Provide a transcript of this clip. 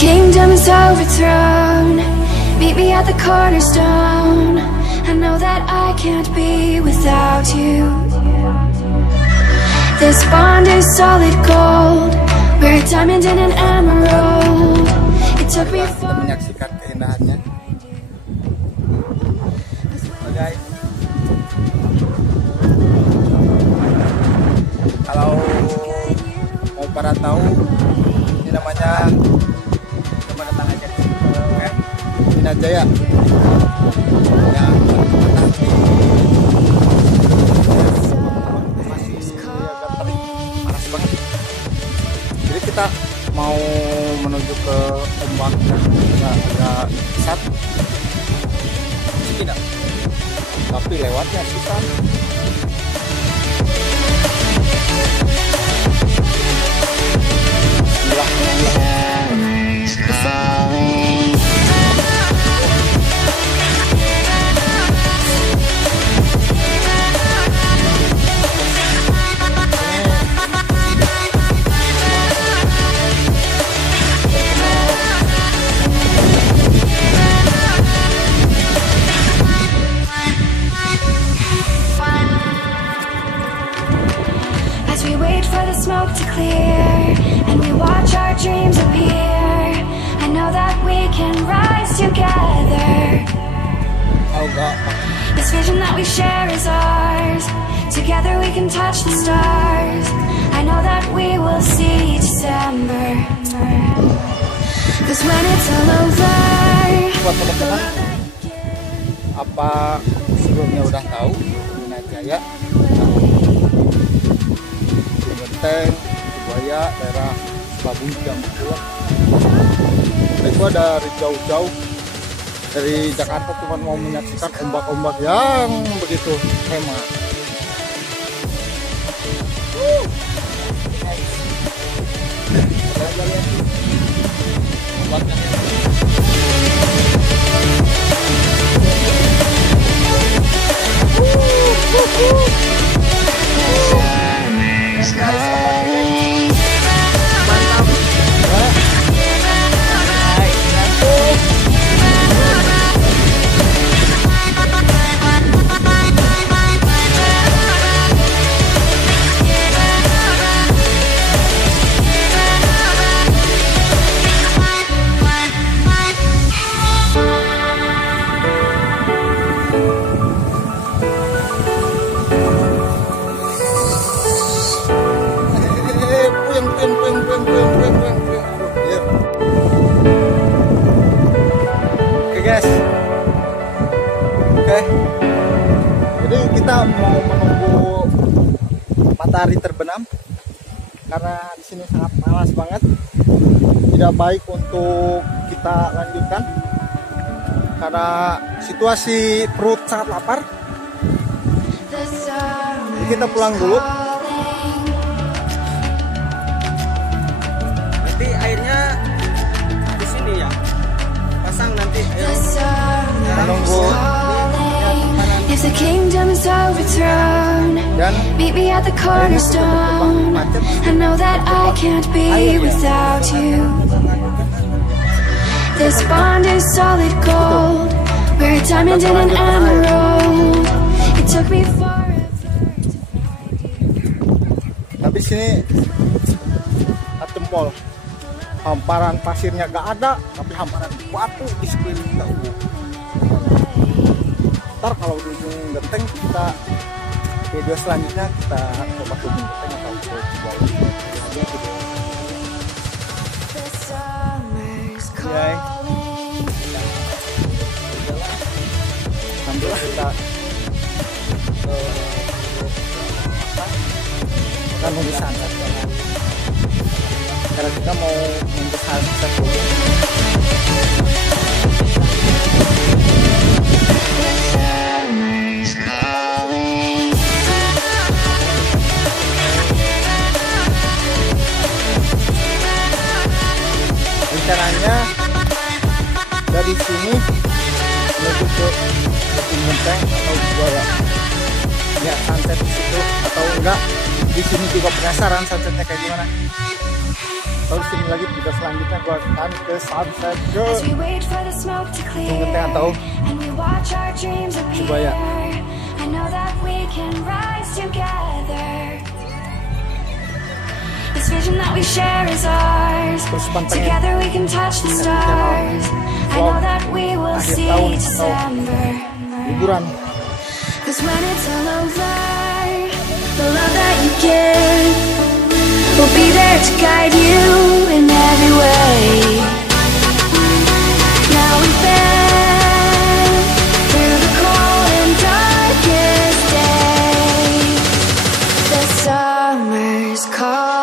kingdom is overthrown, meet me at the cornerstone. I know that I can't be without you. This bond is solid gold, we're a diamond and an emerald. It took me far. Menyaksikan keindahannya. Guys, kalau mau pada tahu, ini namanya coba datang aja ke Minajaya yang masih agak terik, panas banget. Jadi kita mau menuju ke ombak yang agak besar, tidak, tapi lewatnya kita. Smoke to clear, and we watch our dreams appear. I know that we can rise together. This vision that we share is ours. Together we can touch the stars. I know that we will see December. Cause when it's all over. Buat teman-teman, apa sebelumnya udah tahu Minajaya, Tempat, Bawa, daerah Sukabumi, Jampang. Saya gua dari jauh-jauh dari Jakarta cuma mau menyaksikan ombak-ombak yang begitu hemat. Jadi kita mau menunggu matahari terbenam karena di sini sangat panas banget, tidak baik untuk kita lanjutkan karena situasi perut sangat lapar. Jadi kita pulang dulu. Nanti airnya di sini ya, pasang nanti. Menunggu. If the kingdom is overthrown, meet me at the cornerstone. I know that I can't be without you. This bond is solid gold, we're a diamond and an emerald. It took me forever to find you. Tapi sini jempol, hamparan pasirnya gak ada, tapi hamparan batu di sekeliling kita. Ntar kalau di ujung genteng kita video selanjutnya kita coba ke ujung genteng atau ke bawah. Alhamdulillah kita akan nunggu sangat karena kita mau membesar dulu. Rencananya dari sini menuju ke Tempat atau Bawa. Ya, sunset di situ atau enggak? Di sini juga penasaran sunsetnya kayak gimana. Terus sini lagi video selanjutnya gue akan ke sunset ke As we wait for the smoke to clear atau and we watch our dreams appear. I know that we can rise together. This vision that we share is ours. Together we can touch the stars. I know that we will see December. liburan. Cause when it's all over, the love that you give will be there to guide you in every way. Now we've been through the cold and darkest day. The summer's call.